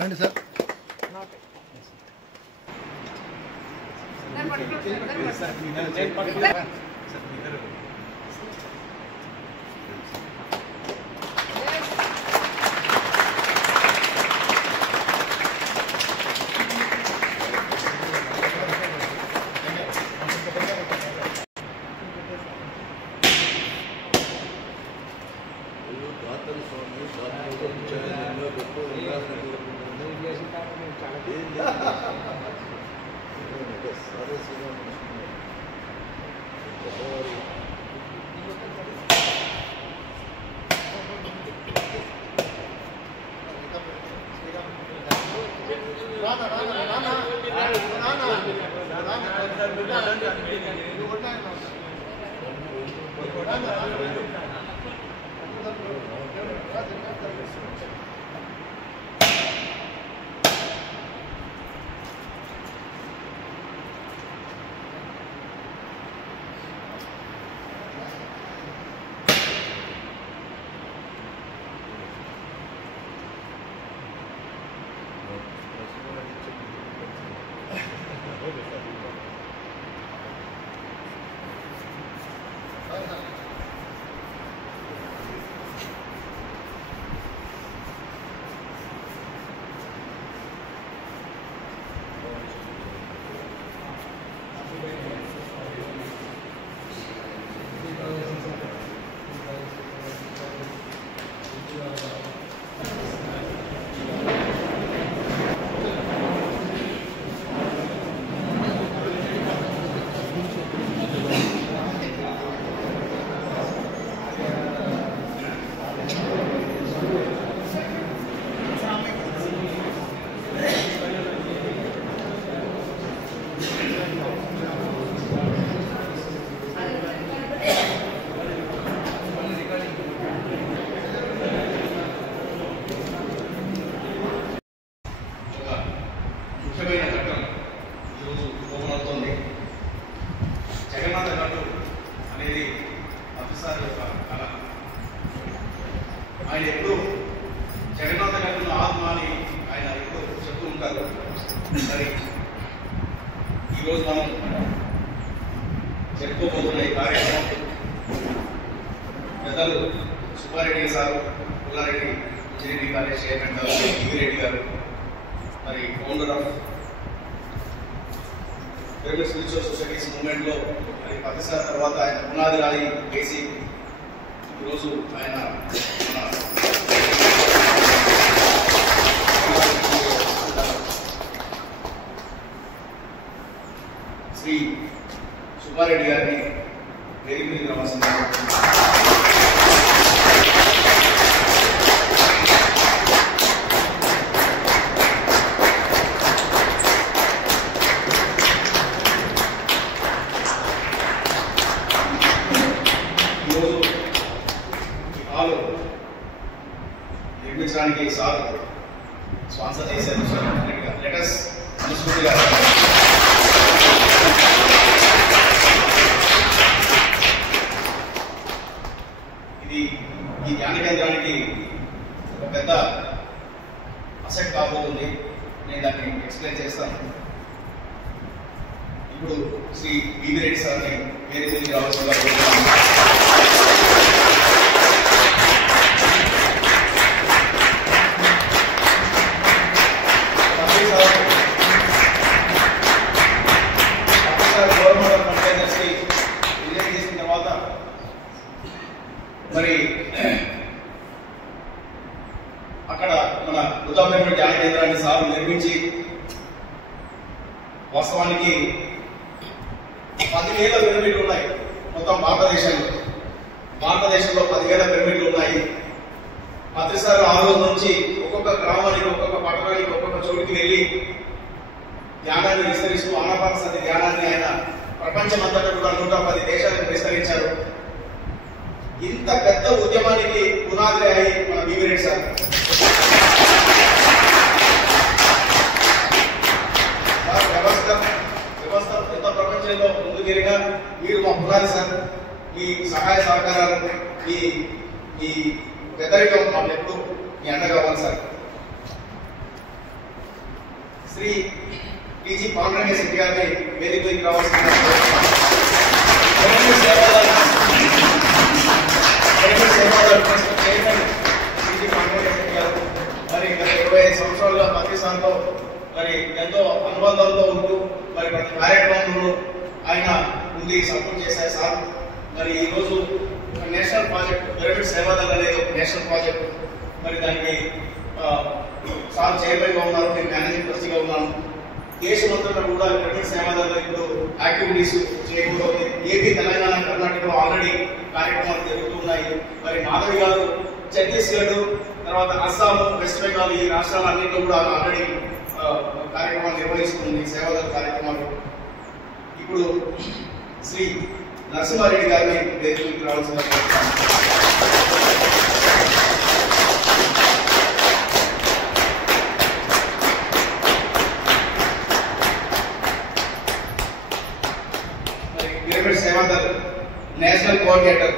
రండి సార్. ఆయన ఎప్పుడు జగన్నాథ గారి ఆత్మ అని ఆయన ఎప్పుడు చెప్తూ ఉంటారు. మరి ఈరోజు మనం చెప్పుకోబోతున్న ఈ కార్యక్రమం పెద్దలు Subbareddy sir, Pullareddy engineering college chairman గారు, రెడ్డి గారు, మరి founder of private spiritual societies movement లో మరి 10 సార్లు తర్వాత ఆయన పునాది రాయి వేసి ఈరోజు ఆయన శ్రీ సుబ్బారెడ్డి గారిని వేదిక మీద రావాల్సింది. నిర్మించడానికి సార్ స్పాన్సర్ చేశారు. లెటర్స్ మనస్ఫూర్తిగా ఇది ఈ ధ్యాన కేంద్రానికి ఒక పెద్ద అసెట్ కాబోతుంది. నేను దాన్ని ఎక్స్ప్లెయిన్ చేస్తాను. ఇప్పుడు శ్రీ బీవీ రెడ్డి సార్ని వేరే ముందు రావాల్సిందిగా మరి అక్కడ మన వృద్ధాప్య ధ్యాన కేంద్రాన్ని సార్ నిర్మించి వాస్తవానికి 10,000 పిరమిడ్లు ఉన్నాయి మొత్తం భారతదేశంలో. 10,000 పిరమిడ్లు ఉన్నాయి. ప్రతిసారి ఆ రోజు నుంచి ఒక్కొక్క గ్రామానికి, ఒక్కొక్క పట్టణానికి, ఒక్కొక్క చోటుకి వెళ్ళి ధ్యానాన్ని విస్తరిస్తూ ఆనాపానసతి ధ్యానాన్ని ఆయన ప్రపంచమంతటా కూడా 110 దేశాలకు విస్తరించారు. ఇంత పెద్ద ఉద్యమానికి పునాది అయి మన బీవీ సార్. వ్యవస్థ ఎంత ప్రపంచంలో ముందుకెరిగా మీరు మా పునాది సార్. మీ సహాయ సహకారాలు, మీ పెద్దరికం మాకు ఎప్పుడు మీ అండగా ఉంది సార్. శ్రీ టీజీ పాండురంగ శెట్టి గారిని వేదికకి రావాల్సిన మరి గత 25 సంవత్సరాలుగా పాకిస్తాన్తో మరి ఎంతో అనుబంధంతో ఉంటూ మరి ప్రతి కార్యక్రమంలో ఆయన ఉండి సపోర్ట్ చేశారు సార్. మరి ఈరోజు నేషనల్ ప్రాజెక్ట్ పిరమిడ్ సేవాదల్ అనేది ఒక నేషనల్ ప్రాజెక్ట్. మరి దానికి సార్ చైర్మన్ గా ఉన్నారు, నేను మేనేజింగ్ ట్రస్టీగా ఉన్నాను. దేశమంతటా కూడా పిరమిడ్ సేవాదల్ ఇప్పుడు యాక్టివిటీస్ చేయకూడదు. ఏపీ, తెలంగాణ, కర్ణాటకలో ఆల్రెడీ కార్యక్రమాలు జరుగుతున్నాయి. మరి మాధవి గారు ఛత్తీస్గఢ్, తర్వాత అస్సాం, వెస్ట్ బెంగాల్ ఈ రాష్ట్రాలన్నింటిలో కూడా ఆల్రెడీ కార్యక్రమాలు నిర్వహిస్తుంది, సేవాదల్ కార్యక్రమాలు. ఇప్పుడు శ్రీ నరసింహారెడ్డి గారిని వేదికకి రావాల్సిన pyramid Seva Dal national coordinator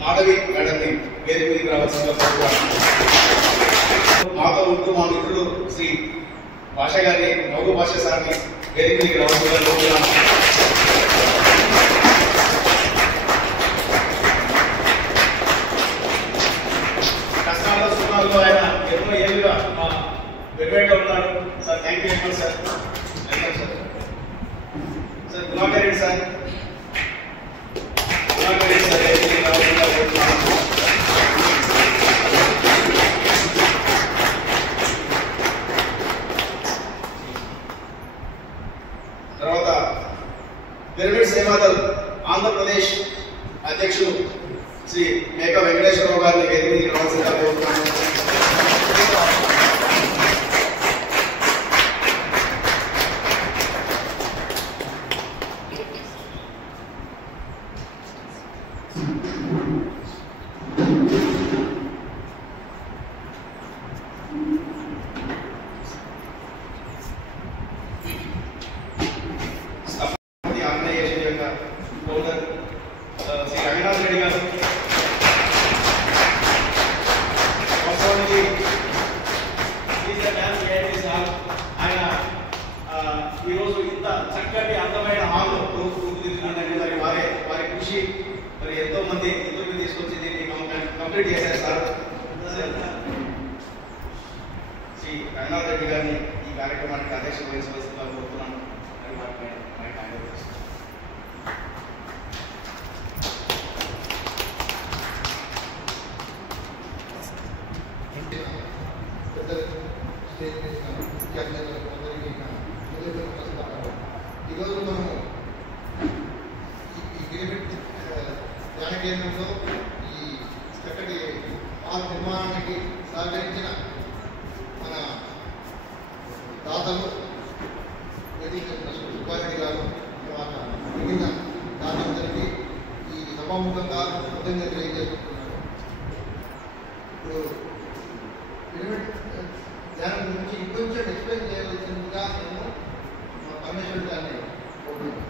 Madhavi మేడంని వేదికకి రావాల్సిన మాతో ఉంటూ మా మిత్రుడు శ్రీ భాష గారిని, మౌగు భాష సార్ని వేదికకి రావాల్సిన కష్టాల్లో సుఖాల్లో ఆయన ఎన్నో ఏళ్ళుగా మా వెల్వేట్గా ఉన్నాడు sir. Thank you very much sir. Sir గులాబీ రెడ్డి సార్, తర్వాత పిరమిడ్ సేవాదల్ ఆంధ్రప్రదేశ్ అధ్యక్షుడు శ్రీ మేక వెంకటేశ్వరరావు గారిని వేదికకి రావాల్సిందిగా కోరుతున్నాను. ఆర్గనైజేషన్ యొక్క ఫౌండర్ శ్రీ రఘునాథ్ రెడ్డి గారు, ఆయన ఈరోజు ఇంత చక్కటి అందమైన హాల్ రూపుదిద్దుకుందంటే మరి వారి కృషి మరి ఎంతో మంది ఎదురు తీసుకొచ్చి దీన్ని కంప్లీట్ చేశారు సార్. శ్రీ రఘునాథ్ రెడ్డి గారిని ఈ కార్యక్రమానికి అధ్యక్షత వహించవలసిందిగా కోరుతున్నాను. ఈరోజు మనము ఈ పిరమిడ్ ధ్యాన కేంద్రంలో ఈ చక్కటి హాల్ నిర్మాణానికి సహకరించిన మన దాతలు సుబ్బారెడ్డి గారు, తర్వాత మిగిలిన దాతలందరికీ ఈ సభాముఖంగా కృతజ్ఞతలు తెలియజేసుకుంటున్నాను. ఇప్పుడు పిరమిడ్ ధ్యానం గురించి ఇంకొంచెం ఎక్స్ప్లెయిన్ చేయవలసిందిగా నేను పరమేశ్వరుడు గారిని కోరుతున్నాను.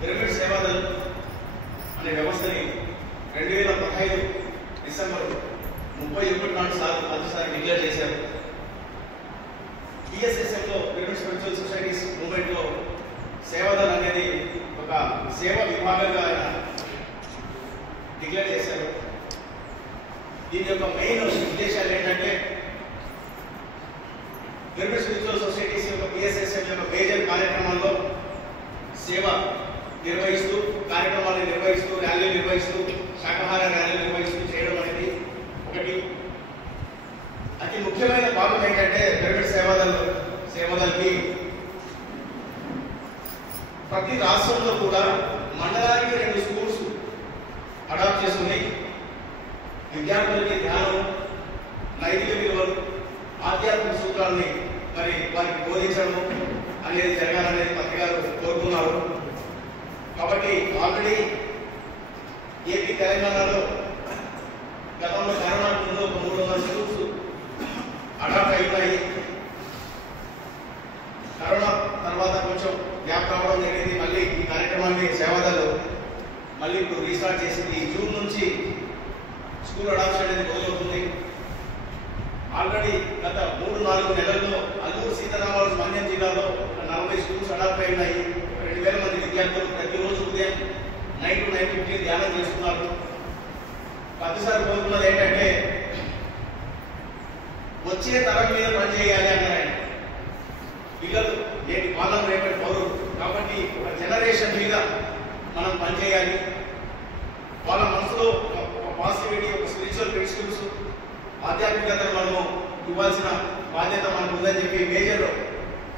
పిరమిడ్ సేవాదల్ అనే వ్యవస్థని 2015 డిసెంబర్ 31 నాడు మొదటిసారి డిక్లేర్ చేశారు. పిఎస్ఎస్ఎంలో పిరమిడ్ స్పిరిచువల్ సొసైటీస్ మూవ్మెంట్లో సేవాదల్ అనేది ఒక సేవా విభాగంగా ఆయన డిక్లేర్ చేశారు. దీని యొక్క మెయిన్ ఉద్దేశాలు ఏంటంటే పిరమిడ్ స్పిరిచువల్ సొసైటీస్ యొక్క పిఎస్ఎస్ఎం యొక్క మేజర్ కార్యక్రమాల్లో సేవ నిర్వహిస్తూ, కార్యక్రమాలు నిర్వహిస్తూ, ర్యాలీలు నిర్వహిస్తూ, శాకాహార ర్యాలీలు నిర్వహిస్తూ చేయడం అనేది ఒకటి. అతి ముఖ్యమైన భాగం ఏంటంటే పిరమిడ్ సేవాదల్కి ప్రతి రాష్ట్రంలో కూడా మండలానికి 2 స్కూల్స్ అడాప్ట్ చేసుకుని విద్యార్థులకి ధ్యానం, నైతిక విలువలు, ఆధ్యాత్మిక సూత్రాలని మరి వారికి బోధించడం అనేది జరగాలనేది మంత్రి గారు కోరుకున్నారు. కాబట్టి ఆల్రెడీ ఏపీ తెలంగాణలో గతంలో కరోనాకు ముందు ఒక 300 స్కూల్స్ అడాప్ట్ అయినాయి. కరోనా తర్వాత కొంచెం గ్యాప్ రావడం జరిగింది. మళ్ళీ ఈ కార్యక్రమాన్ని సేవాదలు మళ్ళీ ఇప్పుడు రీస్టార్ట్ చేసింది. ఈ జూన్ నుంచి స్కూల్ అడాప్షన్ అనేది మొదలవుతుంది. ఆల్రెడీ గత 3-4 నెలల్లో అల్లూరు సీతారామరాజు మన్యం జిల్లాలో 40 స్కూల్స్ అడాప్ట్ అయినాయి. 2000 మంది విద్యార్థులు ప్రతిరోజు ఉదయం 9 to 9:15 ధ్యానం చేస్తున్నారు. ప్రతిసారి కోరుకున్నది ఏంటంటే వచ్చే తరం మీద పనిచేయాలి అన్నారు ఆయన. పిల్లలు నేటి పాలన రేపటి పౌరులు కాబట్టి ఒక జనరేషన్ మీద మనం పనిచేయాలి. వాళ్ళ మనసులో ఒక పాజిటివిటీ, ఒక స్పిరిచువల్ ప్రిన్సిపల్స్, ఆధ్యాత్మికతను మనము ఇవ్వాల్సిన బాధ్యత మనకు ఉందని చెప్పి మేజర్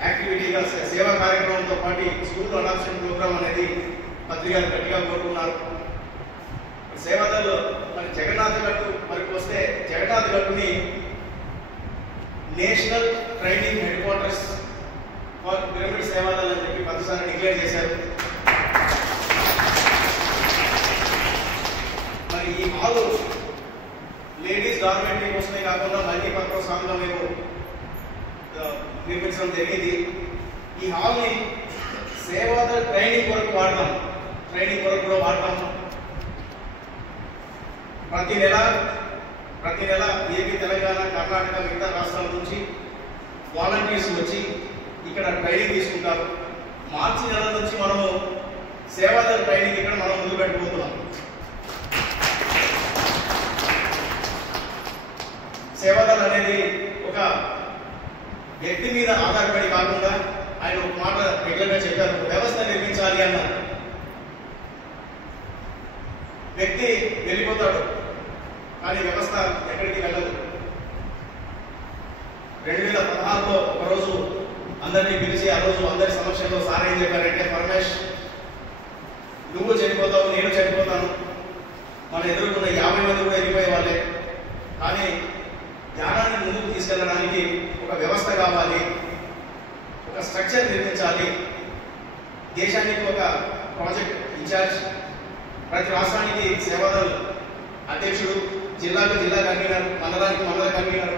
యాక్టివిటీగా సేవా కార్యక్రమంతో పాటు స్కూల్ అడాప్షన్ ప్రోగ్రామ్ అనేది మంత్రి గారు గట్టిగా కోరుకున్నారు. సేవదల్లో మరి జగన్నాథ్ గట్టు మనకు వస్తే జగన్నాథ్ గట్టుని national training headquarters for pyramid Sevadal అని చెప్పి ప్రతిసారి డిక్లేర్ చేశారు. మరి ఈ హాల్ లేడీస్ డార్మెంటరీ కోసమే కాకుండా మల్టీపర్పస్ హాల్గా మేము నిర్మించడం జరిగింది. ఈ హాల్ని సేవాదల్ ట్రైనింగ్ కొరకు వాడతాం, ట్రైనింగ్ కొరకు కూడా వాడతాం. ప్రతి నెల ఏపీ, తెలంగాణ, కర్ణాటక, మిగతా రాష్ట్రాల నుంచి వాలంటీర్స్ వచ్చి ఇక్కడ ట్రైనింగ్ తీసుకుంటారు. మార్చి నెల నుంచి మనము సేవాదల్ ట్రైనింగ్ ఇక్కడ మనం ముందు పెట్టబోతున్నాం. సేవాదల్ అనేది ఒక వ్యక్తి మీద ఆధారపడి కాకుండా ఆయన ఒక మాట రెగ్యులర్గా చెప్పారు, వ్యవస్థ నిర్మించాలి అన్నారు. వ్యక్తి వెళ్ళిపోతాడు కానీ వ్యవస్థ ఎక్కడికి వెళ్ళదు. 2016లో ఒకరోజు అందరినీ పిలిచి ఆ రోజు అందరి సమక్షంలో సార్ ఏం చెప్పారంటే, పరమేష్ నువ్వు చనిపోతావు, నేను చనిపోతాను, మన ఎదుర్కొన్న 50 మంది కూడా వెళ్ళిపోయే వాళ్ళే, కానీ ధ్యానాన్ని ముందుకు తీసుకెళ్ళడానికి ఒక వ్యవస్థ కావాలి, ఒక స్ట్రక్చర్ నిర్మించాలి. దేశానికి ఒక ప్రాజెక్ట్ ఇన్ఛార్జ్, ప్రతి రాష్ట్రానికి సేవాదల్ అధ్యక్షుడు, జిల్లాకు జిల్లా కన్వీనర్, మండలానికి మండల కన్వీనర్,